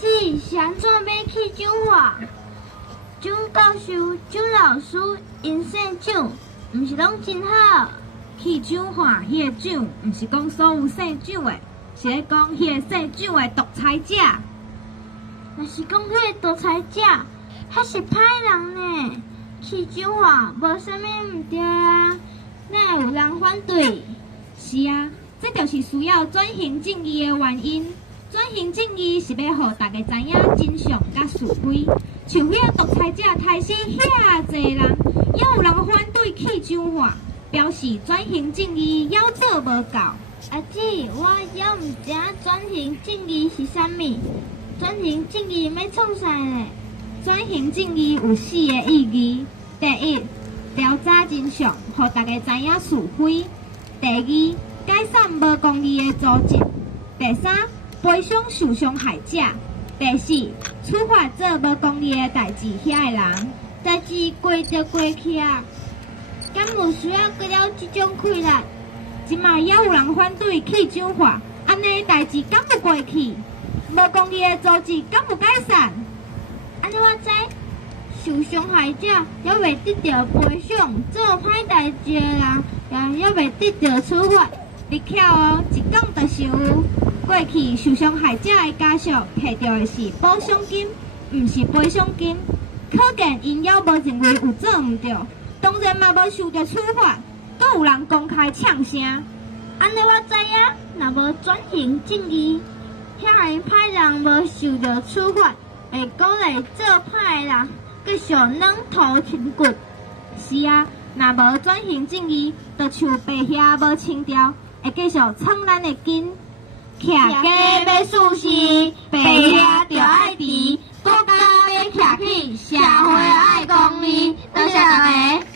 姊是安怎要去奖化？蒋教授、蒋老师因姓蒋，毋是拢真好？去奖化迄个奖，毋是讲所有姓蒋的，是咧讲迄个姓蒋的独裁者。若是讲迄个独裁者，还是歹人呢？去奖化无啥物毋对啊，哪有人反对？是啊，这就是需要转型正义的原因。转型正义是要互大家知影真相甲是非。像迄个独裁者杀死遐济人，也有人反对去奖化，表示转型正义要做无够。阿姊，我也毋知转型正义是啥物，转型正义要创啥呢？转型正义有4个意义：第一，调查真相，互大家知影是非；第二，解散无公义的组织；第三，赔偿受伤害者；第四，处罚做无公义的代志遐个人。代志过就过去啊，敢有需要搁了即种困力？即马也有人反对去奖化，安尼代志敢有过去？无公义的组织敢有解散？安尼我知，受伤害者也未得到赔偿，做歹代志的人也未得到处罚。你巧哦，一讲就是有。过去受伤害者的家属摕到的是补偿金，毋是赔偿金，可见因也无认为有做毋对，当然嘛无受到处罚，阁有人公开呛声。安尼我知影，若无转型正义，遐个歹人无受到处罚，会鼓励做歹的人继续软土轻骨。是啊，若无转型正义，就像白遐无清掉，会继续创咱的根。徛家要事事，白遐着爱治，国家要徛起，社会爱公义。多谢大家。